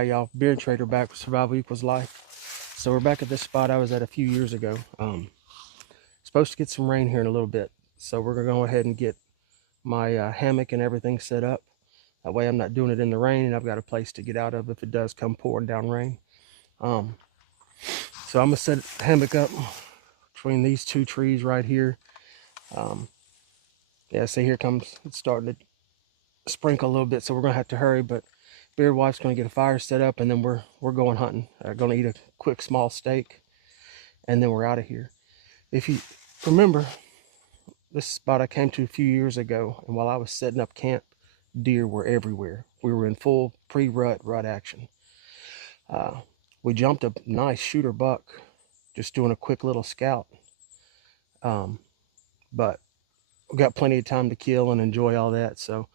Alright y'all, Beer and Trader back with Survival Equals Life. So we're back at this spot I was at a few years ago. Supposed to get some rain here in a little bit. So we're going to go ahead and get my hammock and everything set up. That way I'm not doing it in the rain and I've got a place to get out of if it does come pouring down rain. So I'm going to set the hammock up between these two trees right here. Yeah, see here comes, it's starting to sprinkle a little bit, so we're going to have to hurry, but Beard Wife's going to get a fire set up, and then we're going hunting. Going to eat a quick small steak, and then we're out of here. If you remember, this spot I came to a few years ago, and while I was setting up camp, deer were everywhere. We were in full pre-rut action. We jumped a nice shooter buck, just doing a quick little scout. But we got plenty of time to kill and enjoy all that, so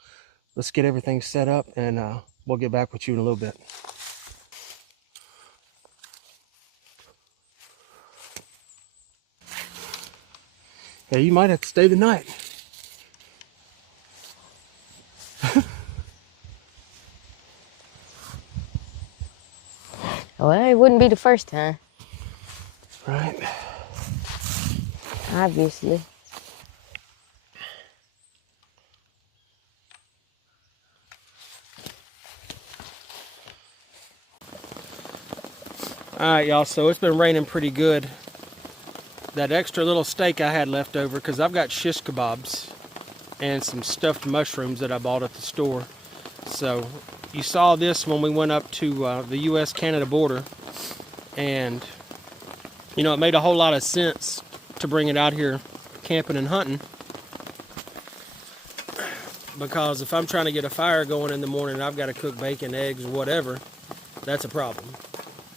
let's get everything set up, and we'll get back with you in a little bit. Hey, you might have to stay the night. Well, it wouldn't be the first time. Right. Obviously. Alright y'all, so it's been raining pretty good. That extra little steak I had left over, because I've got shish kebabs and some stuffed mushrooms that I bought at the store. So you saw this when we went up to the US-Canada border, and you know, it made a whole lot of sense to bring it out here camping and hunting, because if I'm trying to get a fire going in the morning and I've got to cook bacon, eggs, or whatever, that's a problem.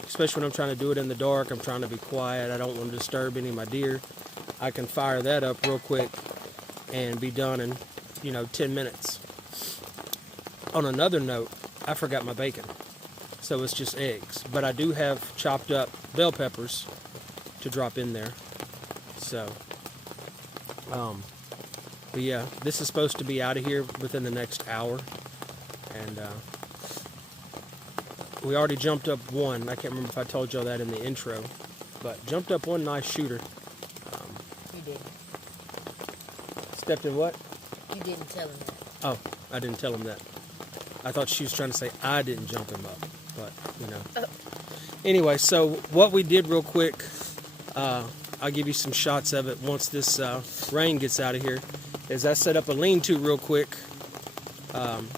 Especially when I'm trying to do it in the dark, I'm trying to be quiet, I don't want to disturb any of my deer. I can fire that up real quick and be done in, 10 minutes. On another note, I forgot my bacon, so it's just eggs. But I do have chopped up bell peppers to drop in there. So, but yeah, this is supposed to be out of here within the next hour. And we already jumped up one. I can't remember if I told y'all that in the intro, but jumped up one nice shooter. You did. Stepped in what? You didn't tell him that. Oh, I didn't tell him that. I thought she was trying to say I didn't jump him up, but Anyway, so what we did real quick, I'll give you some shots of it once this rain gets out of here, is I set up a lean-to real quick,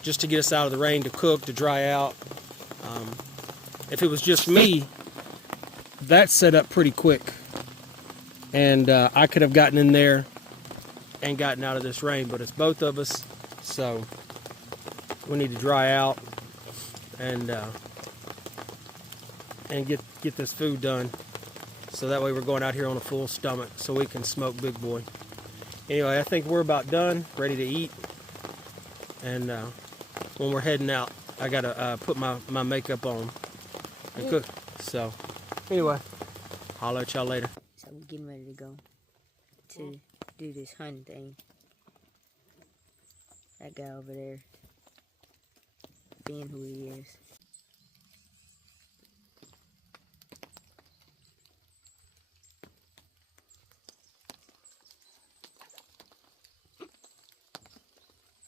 just to get us out of the rain, to cook, to dry out. If it was just me, that set up pretty quick, and I could have gotten in there and gotten out of this rain, but it's both of us, so we need to dry out and get this food done, so that way we're going out here on a full stomach so we can smoke big boy. Anyway, I think we're about done, ready to eat, and when we're heading out, I gotta put my makeup on and cook. So anyway, holler at y'all later. So I'm getting ready to go to do this hunting thing. That guy over there, being who he is.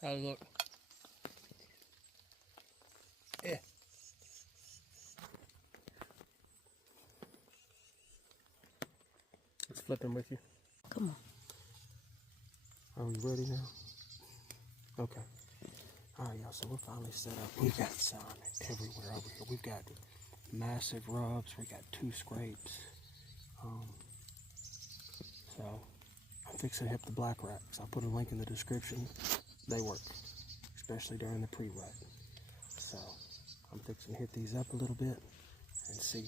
How's it look? Yeah. It's flipping with you. Come on. Are we ready now? Okay. Alright y'all, so we're finally set up. We've got sun everywhere over here. We've got massive rubs. We got 2 scrapes. So I'm fixing to hit the black racks. I'll put a link in the description. They work, especially during the pre-rut. So I'm fixing to hit these up a little bit and see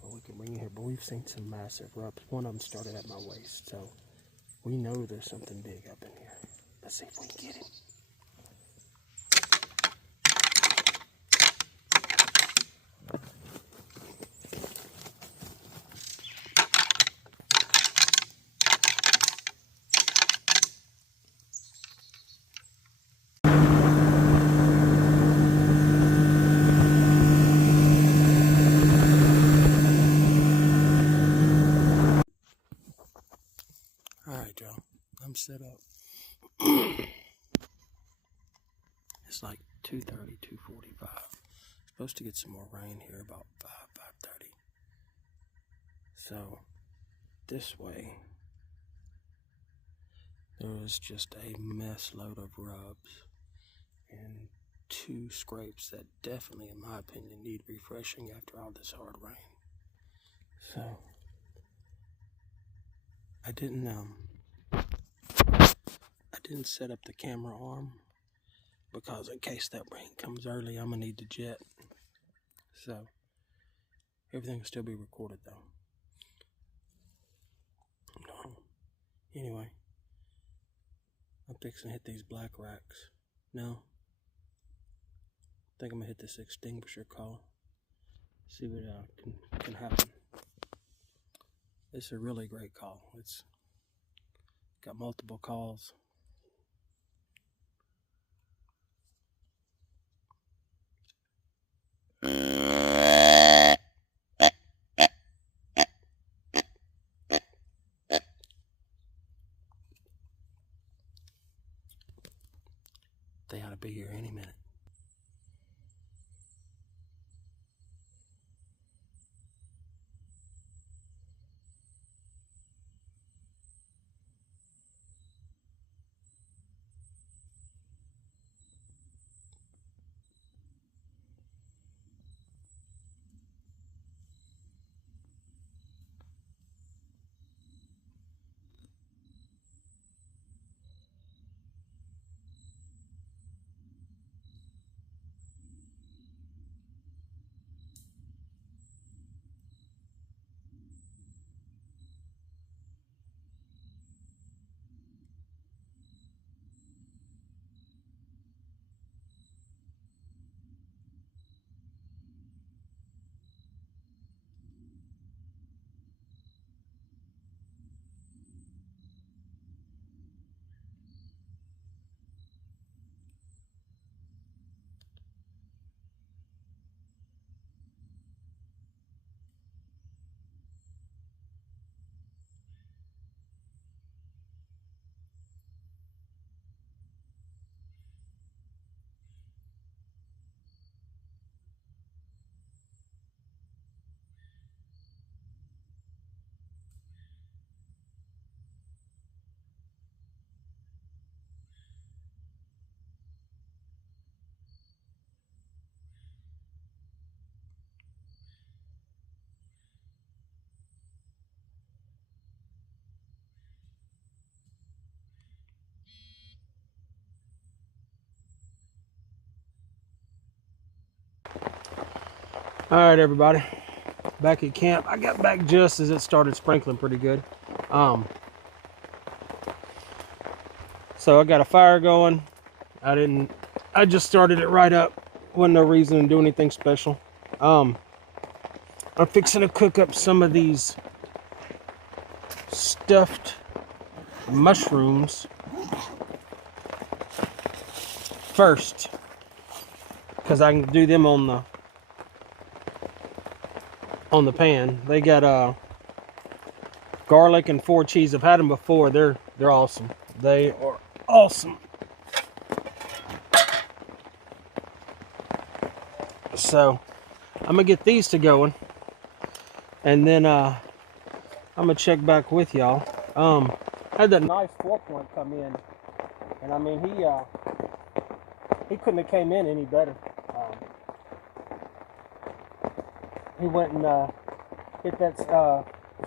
what we can bring in here. But we've seen some massive rubs. One of them started at my waist, so we know there's something big up in here. Let's see if we can get him. Alright, y'all. I'm set up. It's like 2:30, 2:45. Supposed to get some more rain here about 5:30. So, this way, there was just a mess load of rubs and 2 scrapes that definitely, in my opinion, need refreshing after all this hard rain. So, I didn't set up the camera arm because in case that rain comes early, I'm gonna need the jet. So, everything will still be recorded though. Anyway, I'm fixing to hit these black racks. No, I think I'm gonna hit this extinguisher call. See what can happen. It's a really great call. It's got multiple calls. They ought to be here any minute. All right, everybody, back at camp. I got back just as it started sprinkling pretty good. So I got a fire going. I just started it right up. Wasn't no reason to do anything special. I'm fixing to cook up some of these stuffed mushrooms first, because I can do them on the pan. They got garlic and 4 cheese. I've had them before. They're awesome. They are awesome. So I'm gonna get these to going, and then I'm gonna check back with y'all. Had that nice 4-point come in, and I mean he couldn't have came in any better. He went and hit that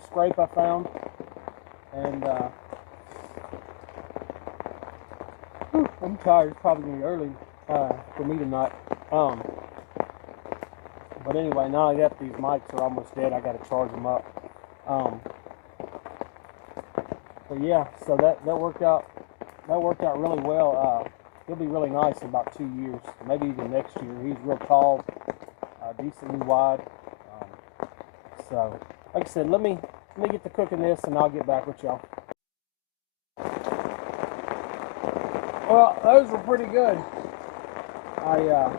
scrape I found, and I'm tired. It's probably gonna be early for me tonight. But anyway, now I got these mics are almost dead. I got to charge them up. But yeah, so that worked out. That worked out really well. He'll be really nice in about 2 years, maybe even next year. He's real tall, decently wide. So, like I said, let me get to cooking this, and I'll get back with y'all. Well, those were pretty good. I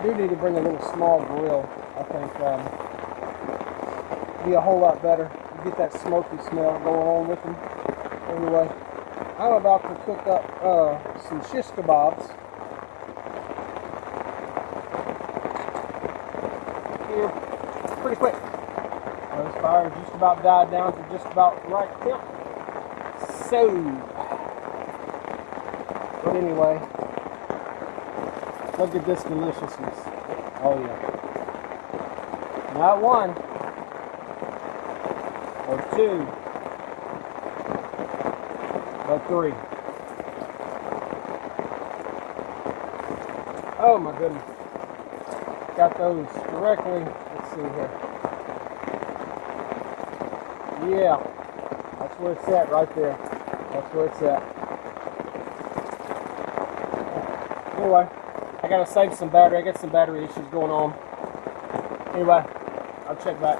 do need to bring a little small grill. I think be a whole lot better. get that smoky smell going on with them. Anyway, I'm about to cook up some shish kebabs. Here, pretty quick. Those fires just about died down to just about right temp. So, but anyway, look at this deliciousness. Oh yeah. Not one, or two, but three. Oh my goodness. Got those directly, let's see here. Yeah, that's where it's at right there. That's where it's at. Anyway, I gotta save some battery. I got some battery issues going on. Anyway, I'll check back.